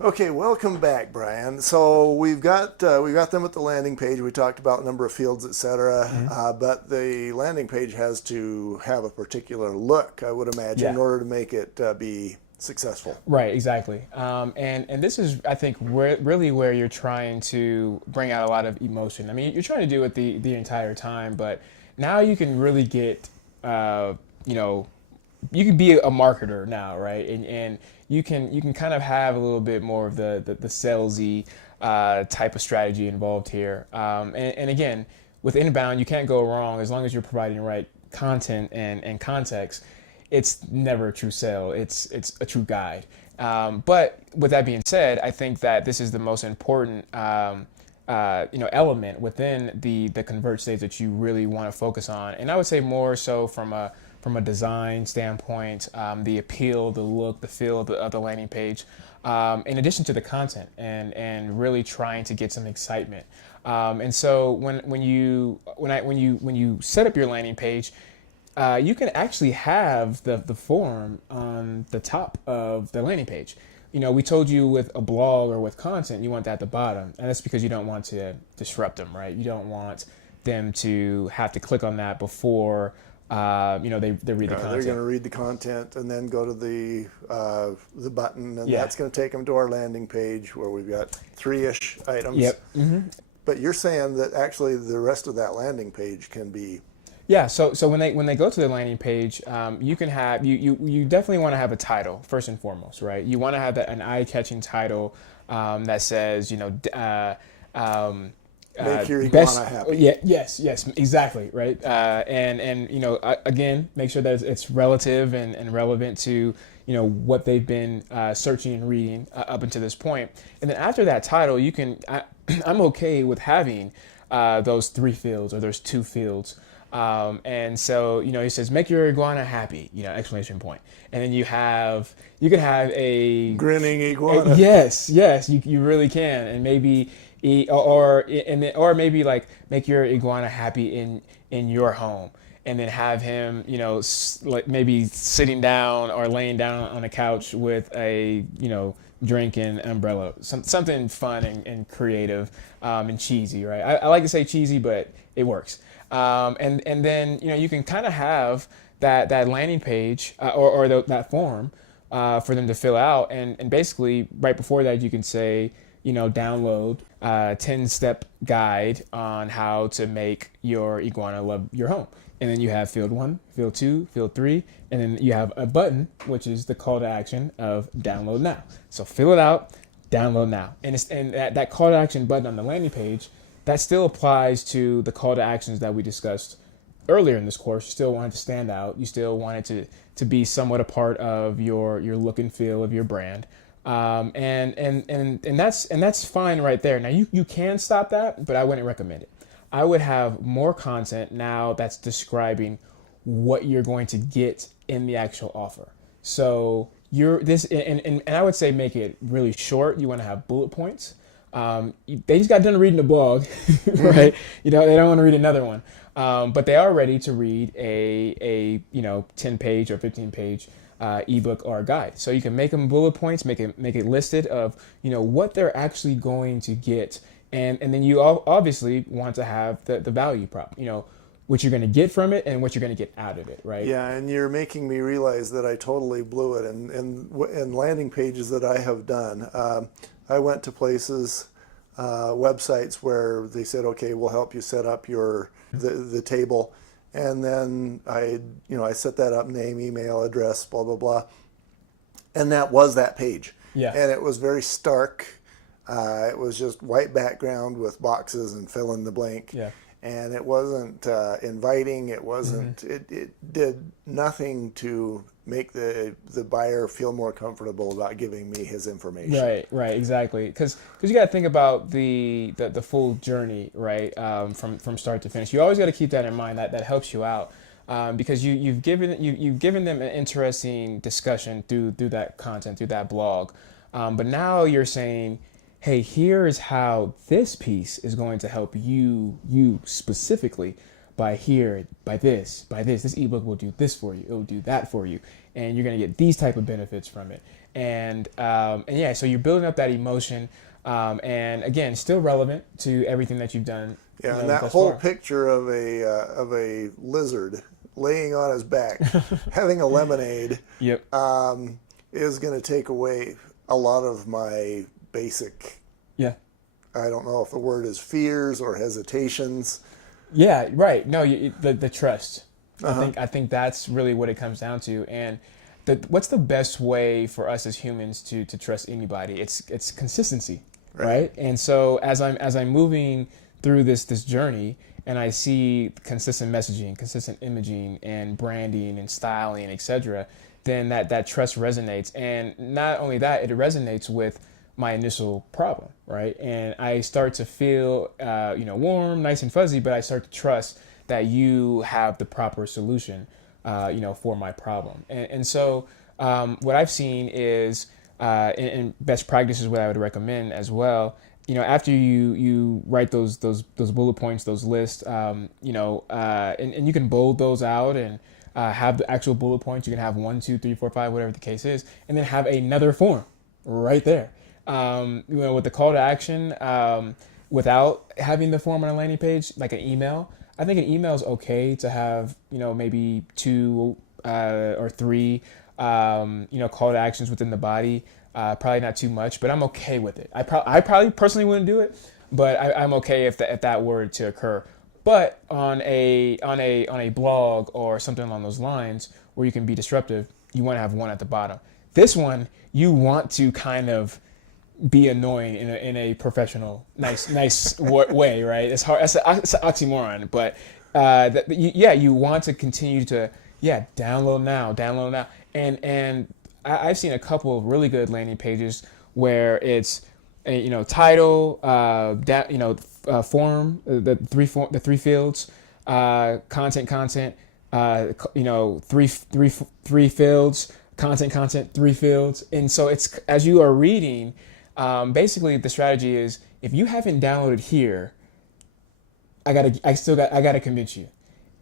Okay, welcome back, Brian. So we've got them at the landing page. We talked about number of fields, etc. Hmm. But the landing page has to have a particular look, I would imagine, in Yeah. order to make it be successful. Right, exactly. And this is, I think, really where you're trying to bring out a lot of emotion. I mean, you're trying to do it the entire time, but now you can really get, you know, you can be a marketer now, right? And you can kind of have a little bit more of the salesy type of strategy involved here. And again, with inbound, you can't go wrong as long as you're providing the right content and context. It's never a true sale. It's a true guide. But with that being said, I think that this is the most important element within the convert stage that you really want to focus on. And I would say more so from a design standpoint, the appeal, the look, the feel of the landing page, in addition to the content and really trying to get some excitement. And so when you set up your landing page, you can actually have the form on the top of the landing page. We told you with a blog or with content, you want that at the bottom, and that's because you don't want to disrupt them, right? You don't want them to have to click on that before they read the They're content. going to read the content and then go to the button, and Yeah. that's going to take them to our landing page where we've got three-ish items. Yep. But you're saying that actually the rest of that landing page can be. Yeah, so when they go to the landing page, you can have you definitely want to have a title first and foremost, right? You want to have an eye-catching title that says, Make your best. iguana happy. Yeah, yes, exactly, right. And again, make sure that it's relative and relevant to what they've been searching and reading up until this point. And then after that title, I'm okay with having those three fields or those two fields. And so, he says, make your iguana happy, exclamation point. And then you can have a Grinning iguana. yes, you really can. And maybe, or maybe like make your iguana happy in your home. And then have him, like maybe sitting down or laying down on a couch with a, drink and umbrella, something fun and creative, and cheesy, right? I like to say cheesy, but it works. And then you can kind of have that landing page that form for them to fill out, and basically right before that you can say download 10-step guide on how to make your iguana love your home. And then you have field 1, field 2, field 3, and then you have a button, which is the call to action of download now. So fill it out, download now. And that call to action button on the landing page, that still applies to the call to actions that we discussed earlier in this course. You still want it to stand out. You still want it to be somewhat a part of your look and feel of your brand. And that's fine right there. Now you can stop that, but I wouldn't recommend it. I would have more content now that's describing what you're going to get in the actual offer. So and I would say make it really short. You want to have bullet points. They just got done reading the blog, right? They don't want to read another one, but they are ready to read a 10-page or 15-page ebook or a guide. So you can make them bullet points, make it listed of what they're actually going to get, and then you obviously want to have the value prop, what you're going to get from it and what you're going to get out of it, right? Yeah, and you're making me realize that I totally blew it in landing pages that I have done. I went to places, websites where they said, okay, we'll help you set up the table. And then I set that up, name, email, address, blah, blah, blah. And that was that page. Yeah. And it was very stark. It was just white background with boxes and fill in the blank. Yeah. And it wasn't inviting. It wasn't. It did nothing to make the buyer feel more comfortable about giving me his information. Right, exactly. Because you got to think about the full journey, right? From start to finish. You always got to keep that in mind. That helps you out. Because you've given them an interesting discussion through that content, through that blog. But now you're saying, hey, here is how this piece is going to help you specifically by this ebook will do this for you, it will do that for you. and you're going to get these type of benefits from it. And yeah, so you're building up that emotion, and again, still relevant to everything that you've done. Yeah, and that whole picture of a lizard laying on his back, having a lemonade, Yep. Is going to take away a lot of my basic. Yeah. I don't know if the word is fears or hesitations. Yeah. Right. No. The trust. I think that's really what it comes down to. And what's the best way for us as humans to trust anybody? It's consistency, right? And so as I'm moving through this journey, and I see consistent messaging, consistent imaging, and branding and styling, etc., then that trust resonates. And not only that, it resonates with my initial problem, right? And I start to feel, warm, nice and fuzzy, but I start to trust that you have the proper solution, for my problem. And so what I've seen is, in best practices, what I would recommend as well, after you write those bullet points, those lists, and you can bold those out and have the actual bullet points. You can have 1, 2, 3, 4, 5, whatever the case is, and then have another form right there. With the call to action, without having the form on a landing page, like an email. I think an email is okay to have, maybe 2 or 3, call to actions within the body. Probably not too much, but I'm okay with it. I probably personally wouldn't do it, but I'm okay if that were to occur. But on a blog or something along those lines where you can be disruptive, you want to have 1 at the bottom. This one, you want to kind of be annoying in a professional, nice way, right? It's hard. It's an oxymoron, but you want to continue to download now, and I've seen a couple of really good landing pages where it's title, form, the 3 fields, content, 3 fields, content, 3 fields, and so it's as you are reading. Basically, the strategy is if you haven't downloaded here, I gotta convince you,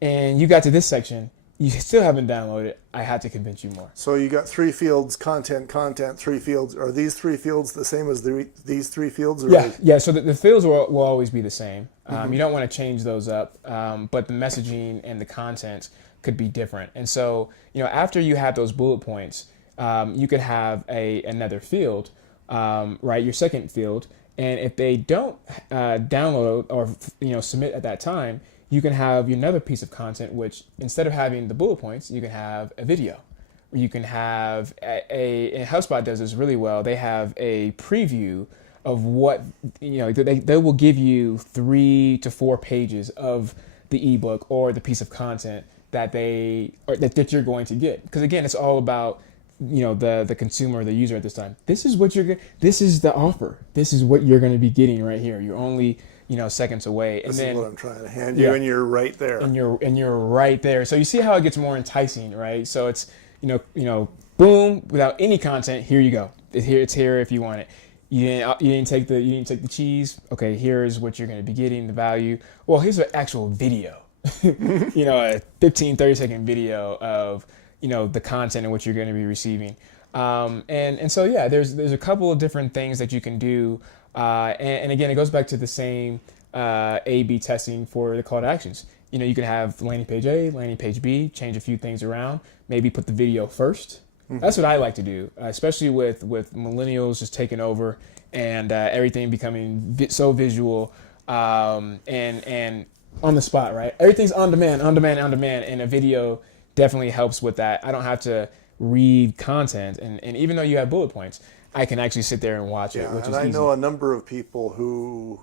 and you got to this section, you still haven't downloaded. I had to convince you more. So you got 3 fields: content, 3 fields. Are these 3 fields the same as these 3 fields? Or yeah. So the fields will always be the same. You don't want to change those up, but the messaging and the content could be different. And so after you have those bullet points, you could have another field. Right, your second field, and if they don't download or submit at that time, you can have another piece of content, which instead of having the bullet points, you can have a video. You can have and HubSpot does this really well. They have a preview of what they will give you 3 to 4 pages of the ebook or the piece of content that that you're going to get, because again, it's all about the consumer, the user at this time. This is the offer. This is what you're going to be getting right here. You're only seconds away. This is what I'm trying to hand you, and you're right there. And you're right there. So you see how it gets more enticing, right? So it's boom, without any content. Here you go. It's here if you want it. You didn't take the cheese. Okay, here's what you're going to be getting, the value. Well, here's an actual video. A 15-30-second video of the content and what you're going to be receiving. And so, there's a couple of different things that you can do. And again, it goes back to the same A/B testing for the call to actions. You can have landing page A, landing page B, change a few things around, maybe put the video first. Mm-hmm. That's what I like to do, especially with millennials just taking over and everything becoming so visual and on the spot, right? Everything's on demand, and a video definitely helps with that. I don't have to read content, and even though you have bullet points, I can actually sit there and watch it, which is easy. And I know a number of people who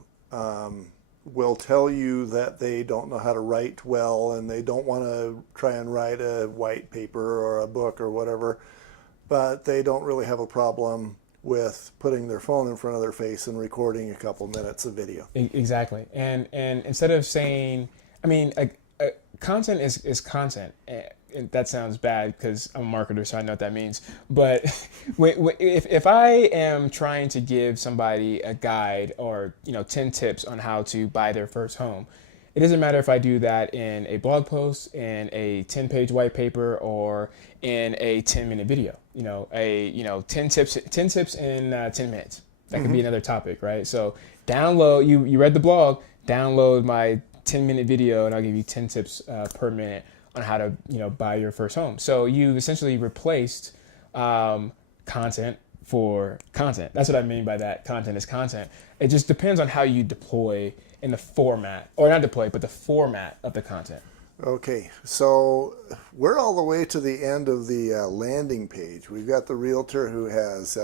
will tell you that they don't know how to write well, and they don't want to try and write a white paper or a book or whatever, but they don't really have a problem with putting their phone in front of their face and recording a couple minutes of video. Exactly. And instead of saying, content is content. And that sounds bad because I'm a marketer, so I know what that means. But if I am trying to give somebody a guide or 10 tips on how to buy their first home, It doesn't matter if I do that in a blog post, in a 10-page white paper, or in a 10-minute video. 10 tips in 10 minutes. That could be another topic, right? So download, you read the blog, download my 10-minute video, and I'll give you 10 tips per minute on how to buy your first home. So you essentially replaced content for content. That's what I mean by that. Content is content. It just depends on how you deploy in the format, or not deploy, but the format of the content. Okay, so we're all the way to the end of the landing page. We've got the realtor who has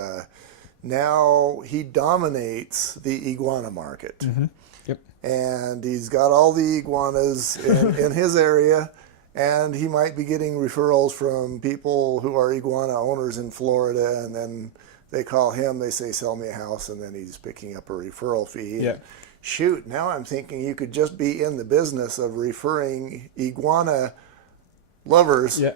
now he dominates the iguana market. Mm-hmm. Yep. And he's got all the iguanas in his area, and he might be getting referrals from people who are iguana owners in Florida, and then they call him, they say, sell me a house, and then he's picking up a referral fee. Yeah. And shoot, now I'm thinking you could just be in the business of referring iguana lovers. Yeah.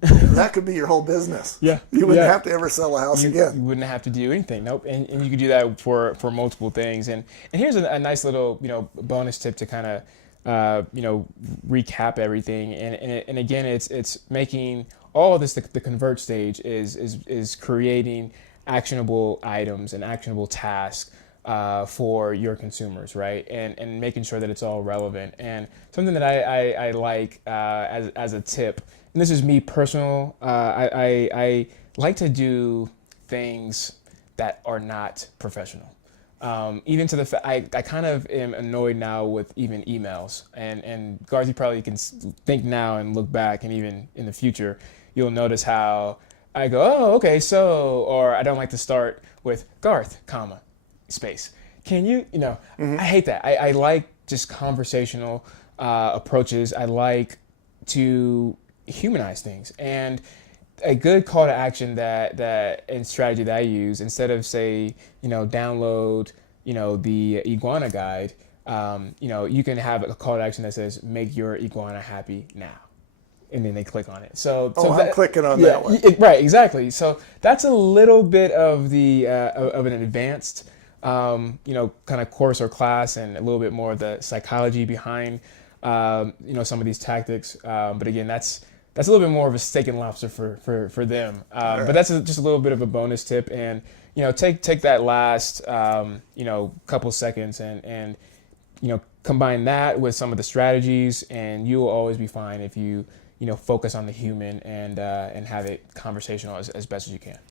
That could be your whole business. Yeah. You wouldn't have to ever sell a house You again. wouldn't have to do anything. Nope. And you could do that for multiple things. And here's a nice little, bonus tip to kind of, recap everything. And again, it's making all of this, the convert stage is creating actionable items and actionable tasks for your consumers, right? And making sure that it's all relevant. And something that I like as a tip, and this is me personal, I like to do things that are not professional. Even to the fact, I kind of am annoyed now with even emails. And Garth, you probably can think now and look back, and even in the future, you'll notice how I go, oh, okay, so, or I don't like to start with Garth, comma, space. Can you, I hate that. I like just conversational approaches. I like to humanize things. And a good call to action that and strategy that I use, instead of say, download, the iguana guide, you can have a call to action that says, make your iguana happy now. And then they click on it. So I'm clicking on that one. Right, exactly. So that's a little bit of the of an advanced, kind of course or class, and a little bit more of the psychology behind, some of these tactics. But again, that's a little bit more of a steak and lobster for them. Right. But that's just a little bit of a bonus tip. And take that last couple seconds and combine that with some of the strategies, and you will always be fine if you focus on the human and have it conversational as best as you can.